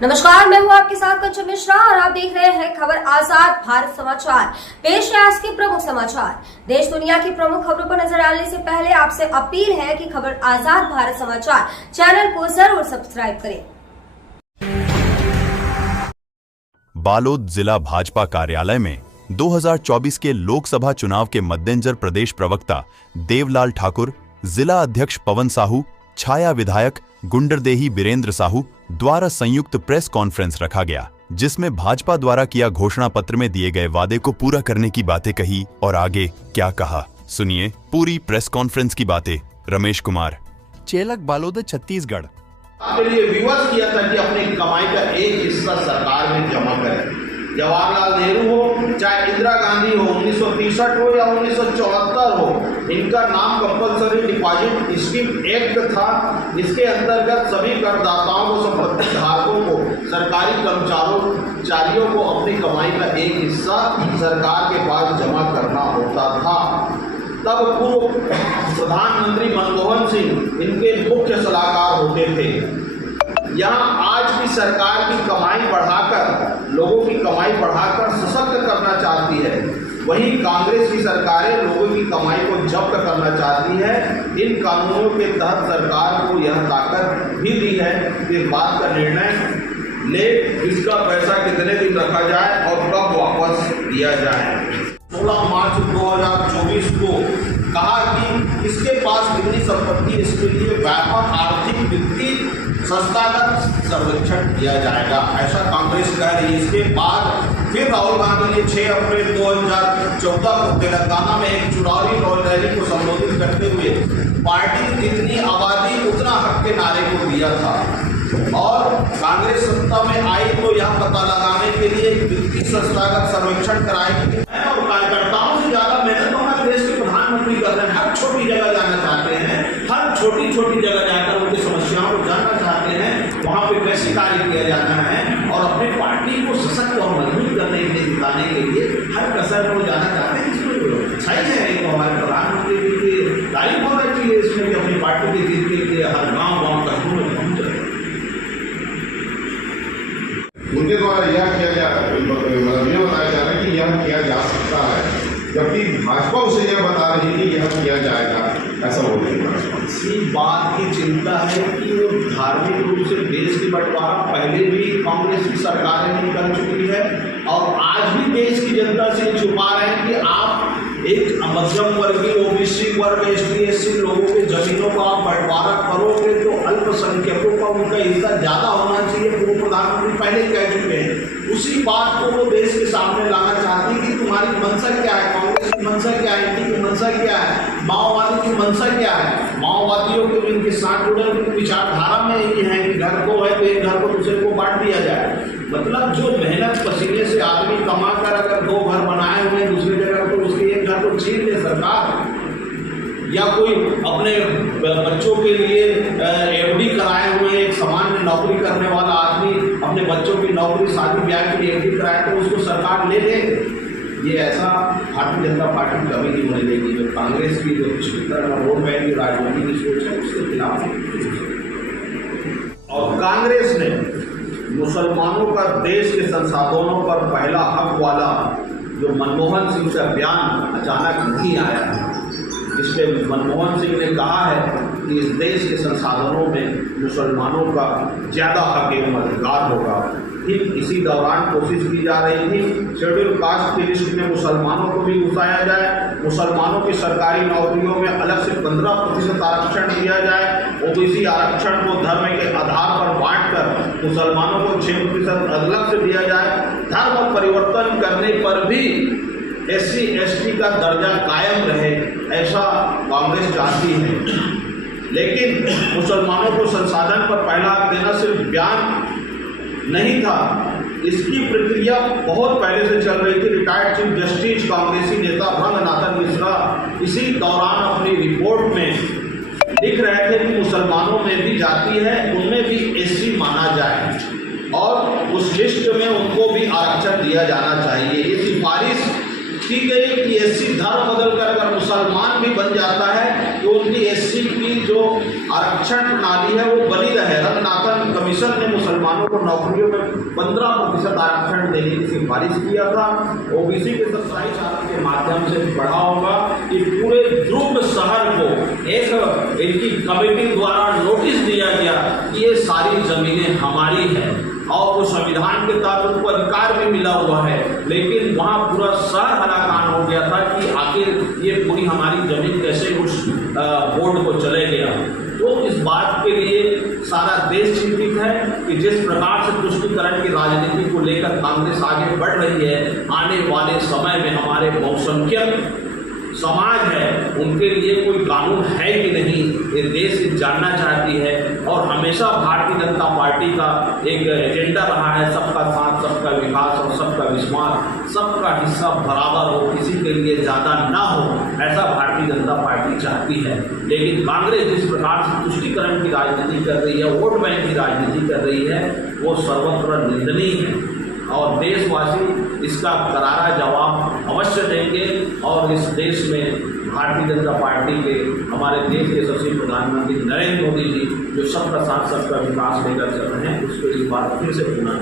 नमस्कार, मैं हूं आपके साथ कंचन मिश्रा और आप देख रहे हैं खबर आजाद भारत समाचार। पेश है आज के प्रमुख समाचार। देश दुनिया की प्रमुख खबरों पर नजर डालने से पहले आपसे अपील है कि खबर आजाद भारत समाचार चैनल को जरूर सब्सक्राइब करें। बालोद जिला भाजपा कार्यालय में 2024 के लोकसभा चुनाव के मद्देनजर प्रदेश प्रवक्ता देवलाल ठाकुर, जिला अध्यक्ष पवन साहू, छाया विधायक गुंडरदेही बीरेंद्र साहू द्वारा संयुक्त प्रेस कॉन्फ्रेंस रखा गया, जिसमें भाजपा द्वारा किया घोषणा पत्र में दिए गए वादे को पूरा करने की बातें कही और आगे क्या कहा, सुनिए पूरी प्रेस कॉन्फ्रेंस की बातें। रमेश कुमार, चेलक, बालोद, छत्तीसगढ़। के लिए विवश किया था कि अपनी कमाई का एक हिस्सा सरकार में जमा करें। जवाहरलाल नेहरू हो चाहे इंदिरा गांधी हो, 1963 हो या 1974 हो, इनका नाम कंपल्सरी डिपॉजिट स्कीम एक्ट था। इसके अंतर्गत सभी करदाताओं को, संपत्ति धारकों को, सरकारी कर्मचारियों को अपनी कमाई का एक हिस्सा सरकार के पास जमा करना होता था। तब पूर्व प्रधानमंत्री मनमोहन सिंह इनके मुख्य सलाहकार होते थे। यहाँ आज भी सरकार की कमाई बढ़ाकर, लोगों की कमाई बढ़ाकर सशक्त करना चाहती है, वहीं कांग्रेस की सरकारें लोगों की कमाई को जब्त करना चाहती है। इन कानूनों के तहत सरकार को यह ताकत भी दी है कि इस बात का निर्णय ले इसका पैसा कितने दिन रखा जाए और कब वापस दिया जाए। 16 मार्च 2024 को कहा कि इसके पास कितनी संपत्ति, इसके लिए व्यापक आर्थिक वित्तीय संस्थागत सर्वेक्षण किया जाएगा, ऐसा कांग्रेस कह रही है। इसके बाद फिर राहुल गांधी ने 6 अप्रैल 2014 को तेलंगाना में एक चुनावी रैली को संबोधित करते हुए पार्टी जितनी आबादी उतना हक के नारे को दिया था और कांग्रेस सत्ता में आई तो यह पता लगाने के लिए वित्तीय संस्थागत सर्वेक्षण कराएगी और कार्यकर्ताओं से ज्यादा मेहनत हमारे देश के प्रधानमंत्री कर रहे हैं। हर छोटी जगह जाना चाहते हैं, हर छोटी छोटी जगह जाकर उनकी समस्याओं को जानना चाहते हैं, वहाँ पे कैसे कार्य किया जाना है और अपनी पार्टी को सशक्त और मजबूत करने के लिए, जिताने के लिए हर कसर को जाना चाहते हैं। इसमें सही है, तो हमारे प्रधानमंत्री की तारीफ होना चाहिए इसमें कि अपनी पार्टी की जीत के लिए हर गाँव कस्बों में पहुँच रहे। उनके द्वारा यह किया जा मतलब यह बताया जा रहा है कि यह किया जा सकता है, जबकि भाजपा उसे यह बता रही है कि यह किया जाएगा, ऐसा बोल रही है। इसी बात की चिंता है कि वो धार्मिक रूप से देश की बंटवारा पहले भी कांग्रेस की सरकारें नहीं कर चुकी है और आज भी देश की जनता से छुपा रहे हैं कि आप एक मध्यम वर्गीय, ओबीसी वर्ग, ST/SC लोगों के जमीनों का आप बंटवारा करोगे तो अल्पसंख्यकों का उनका हिस्सा ज़्यादा होना चाहिए। पूर्व प्रधानमंत्री पहले कह चुके हैं। उसी बात को वो देश के सामने लाना चाहती है कि तुम्हारी मंशा क्या है, कांग्रेस की मंशा क्या है, इनकी की मंशा क्या है, माओवादी की मंशा क्या है। माओवादियों के इनके साथ जुड़े उनकी विचारधारा में यही है कि घर को है तो एक घर को दूसरे को बांट दिया जाए। मतलब जो मेहनत पसीने से आदमी कमा कर अगर 2 घर बनाए हुए दूसरी जगह तो उसके एक घर को छीन ले सरकार, या कोई अपने बच्चों के लिए FD कराए हुए एक सामान्य नौकरी करने वाला आदमी अपने बच्चों की नौकरी, शादी ब्याह के लिए FD कराए तो उसको सरकार ले ले। ये ऐसा भारतीय जनता पार्टी कभी नहीं होने देगी। जो कांग्रेस की जो वोट बैंक की राजनीति की सोच है उसके खिलाफ। और कांग्रेस ने मुसलमानों का देश के संसाधनों पर पहला हक वाला जो मनमोहन सिंह का बयान अचानक नहीं आया है, इसमें मनमोहन सिंह ने कहा है कि इस देश के संसाधनों में मुसलमानों का ज़्यादा हक एवं अधिकार होगा। ठीक इसी दौरान कोशिश की जा रही थी शेड्यूल कास्ट की लिस्ट में मुसलमानों को भी घुसाया जाए, मुसलमानों की सरकारी नौकरियों में अलग से 15% आरक्षण दिया जाए, ओबीसी आरक्षण को धर्म के आधार पर बांटकर मुसलमानों को 6% अलग से दिया जाए, धर्म परिवर्तन करने पर भी SC/ST का दर्जा कायम रहे, ऐसा कांग्रेस चाहती है। लेकिन मुसलमानों को संसाधन पर पहला हक देना सिर्फ बयान नहीं था, इसकी प्रक्रिया बहुत पहले से चल रही थी। रिटायर्ड चीफ जस्टिस कांग्रेसी नेता रंगनाथन मिश्रा इसी दौरान अपनी रिपोर्ट में लिख रहे थे कि मुसलमानों में भी जाति है, उनमें भी SC माना जाए और उस लिस्ट में उनको भी आरक्षण दिया जाना चाहिए। ये सिफारिश की गई कि SC धर्म बदल कर अगर मुसलमान भी बन जाता है कि उनकी एससी की जो आरक्षण प्रणाली है वो बनी रहे। रंगनाथन कमीशन ने मुसलमानों को नौकरियों में 15% आरक्षण देने की सिफारिश किया था। ओबीसी के 27 आरक्षण के माध्यम से बढ़ा होगा कि पूरे ध्रुव शहर को एक इनकी कमेटी द्वारा नोटिस दिया गया कि ये सारी जमीनें हमारी हैं और वो संविधान के तहत उनको अधिकार भी मिला हुआ है, लेकिन वहाँ पूरा शहर हलाकान हो गया था कि आखिर ये पूरी हमारी जमीन कैसे उस बोर्ड को चले गया। तो इस बात के लिए सारा देश चिंतित है कि जिस प्रकार से तुष्टीकरण की राजनीति को लेकर कांग्रेस आगे बढ़ रही है, आने वाले समय में हमारे बहुसंख्यक समाज है उनके लिए कोई कानून है कि नहीं, ये देश जानना चाहती है। और हमेशा भारतीय जनता पार्टी का एक एजेंडा रहा है सबका साथ, सबका विकास और सबका विश्वास, सबका हिस्सा बराबर हो, किसी के लिए ज़्यादा ना हो, ऐसा भारतीय जनता पार्टी चाहती है। लेकिन कांग्रेस जिस प्रकार से तुष्टीकरण की राजनीति कर रही है, वोट बैंक की राजनीति कर रही है, वो सर्वत्र निंदनीय है और देशवासी इसका करारा जवाब अवश्य देंगे। और इस देश में भारतीय जनता पार्टी के हमारे देश के यशस्वी प्रधानमंत्री नरेंद्र मोदी जी जो सबका साथ सबका विकास लेकर चल रहे हैं, उसको इस बार फिर से पुनः